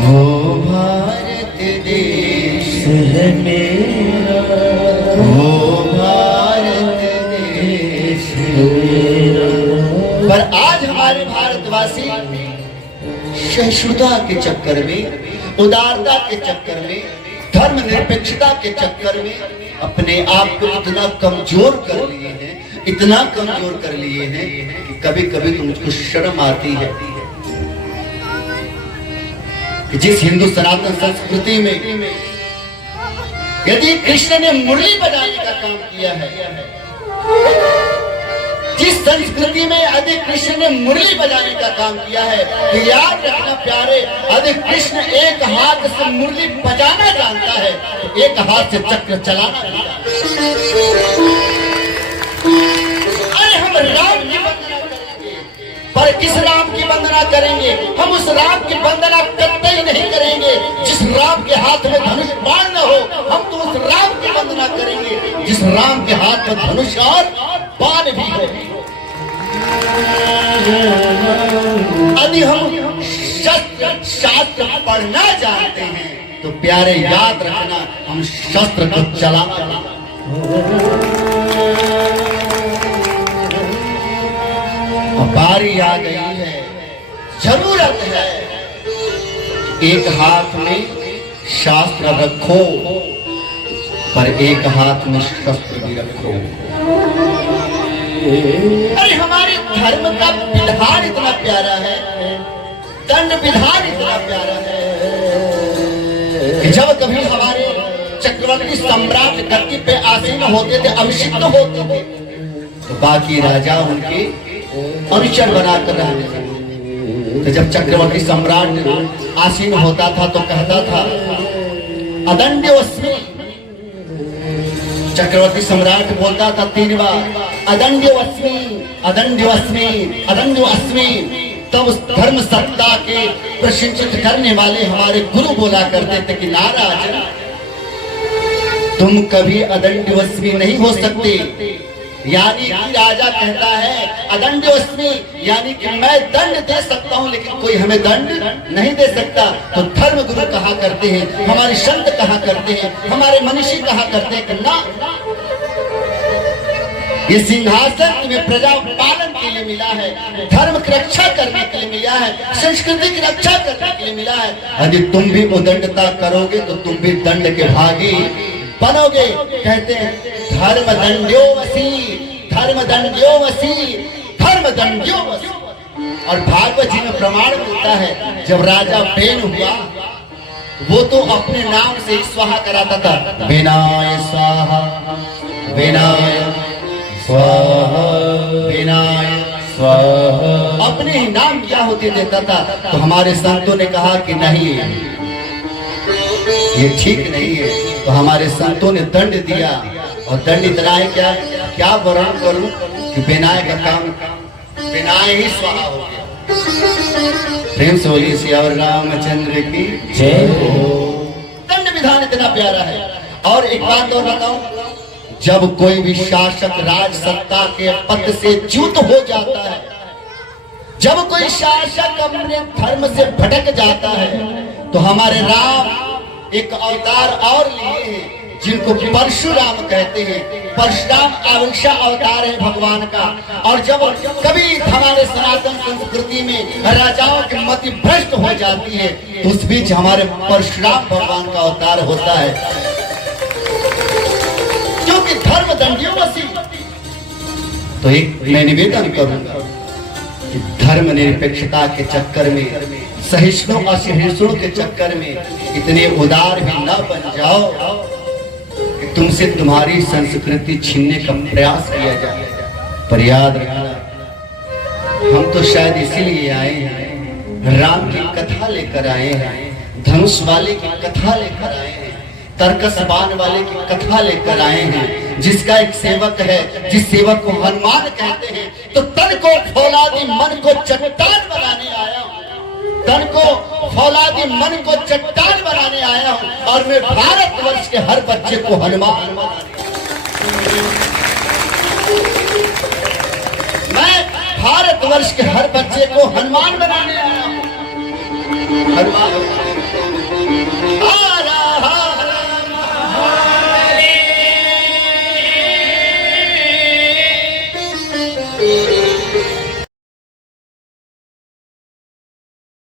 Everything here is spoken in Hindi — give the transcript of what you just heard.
वो भारत देश है मेरा, वो भारत देश है मेरा। पर आज हमारे भारतवासी सहिष्णुता के चक्कर में, उदारता के चक्कर में, धर्मनिरपेक्षता के चक्कर में अपने आप को इतना कमजोर कर लिए हैं, इतना कमजोर कर लिए हैं कि कभी कभी तो मुझको शर्म आती है कि जिस हिंदू सनातन संस्कृति में यदि कृष्ण ने मुरली बजाने का काम किया है, जिस संस्कृति में यदि कृष्ण ने मुरली बजाने का काम किया है, तो याद रखना प्यारे, यदि कृष्ण एक हाथ से मुरली बजाना जानता है तो एक हाथ से चक्र चलाना जानता है। अरे हम राम की वंदना करेंगे, पर किस राम की वंदना करेंगे? हम उस राम की वंदना कतई नहीं करेंगे जिस राम के हाथ में धनुष बाण न हो। हम तो उस राम की वंदना करेंगे जिस राम के हाथ में धनुष और बाण भी हो। यदि हम शास्त्र पढ़ना जानते हैं तो प्यारे याद रखना, हम शस्त्र को चलाना। बारी आ गई है, जरूरत है एक हाथ में शास्त्र रखो पर एक हाथ में शस्त्र भी रखो। अरे हमारे धर्म का विधान इतना प्यारा है, दंड विधान इतना प्यारा है कि जब कभी हमारे चक्रवर्ती सम्राट गद्दी पे आसीन होते थे, अभिषिक्त होते थे, तो बाकी राजा उनके अनुचर बनाकर रहने लगे। तो जब चक्रवर्ती सम्राट आसीन होता था तो कहता था अदंड्योस्मि। चक्रवर्ती सम्राट बोलता था 3 बार अदंड्योस्मि, अदंड्योस्मि, अदंड्योस्मि। तब उस धर्म सत्ता के प्रशिक्षित करने वाले हमारे गुरु बोला करते थे कि नाराज तुम कभी अदंड्योस्मि नहीं हो सकते। यानी कि राजा कहता है अदंड्योस्मि, यानी कि मैं दंड दे सकता हूं लेकिन कोई हमें दंड नहीं दे सकता। तो धर्म गुरु कहा करते हैं, हमारे संत कहा करते हैं, हमारे मनीषी कहा करते हैं कि ना, ये सिंहासन तुम्हें प्रजा पालन के लिए मिला है, धर्म की रक्षा करने के लिए मिला है, संस्कृति की रक्षा करने के लिए मिला है। यदि तुम भी उदंडता करोगे तो तुम भी दंड के भागी बनोगे। कहते हैं धर्म दंड्यो वसी, धर्म दंड्यो वसी, धर्म दंड्यो वसी। और भागवत जी में प्रमाण मिलता है, जब राजा बेन हुआ वो तो अपने नाम से ही स्वाहा कराता था, विनाय स्वाहा, विनाय स्वाहा, विनाय स्वाहा, अपने ही नाम क्या होते देता था। तो हमारे संतों ने कहा कि नहीं, ये ठीक नहीं है। तो हमारे संतों ने दंड दिया, और दंड इतना है क्या वर्णन करूं कि विनाय का काम विनाय ही स्वाहा हो गया। प्रेम से बोलिए सियावर रामचंद्र की जय हो। दंड विधान इतना प्यारा है। और एक बात और बताऊं, जब कोई भी शासक राज सत्ता के पद से च्युत हो जाता है, जब कोई शासक अपने धर्म से भटक जाता है, तो हमारे राम एक अवतार और लिए हैं जिनको परशुराम कहते हैं। परशुराम अवंशा अवतार है भगवान का। और जब कभी हमारे सनातन संस्कृति में राजाओं की मति भ्रष्ट हो जाती है तो उस बीच हमारे परशुराम भगवान का अवतार होता है, क्योंकि धर्म दंड्यो वसी। तो एक मैं निवेदन करूंगा कि धर्म निरपेक्षता के चक्कर में, सहिष्णु असहिष्णु के चक्कर में इतने उदार भी न बन जाओ कि तुमसे तुम्हारी संस्कृति छीनने का प्रयास किया जाए। पर याद रखना, हम तो शायद इसीलिए आए हैं, राम की कथा लेकर आए हैं, धनुष वाले की कथा लेकर आए हैं, तरकस बाण वाले की कथा लेकर आए हैं, जिसका एक सेवक है, जिस सेवक को हनुमान कहते हैं। तो तन को फौलादी मन को चट्टान बनाने आया हूं, तन को फौलादी मन को चट्टान बनाने आया हूं, और मैं भारतवर्ष के हर बच्चे को हनुमान मैं भारतवर्ष के हर बच्चे को हनुमान बनाने आया हूं। हनुमान है।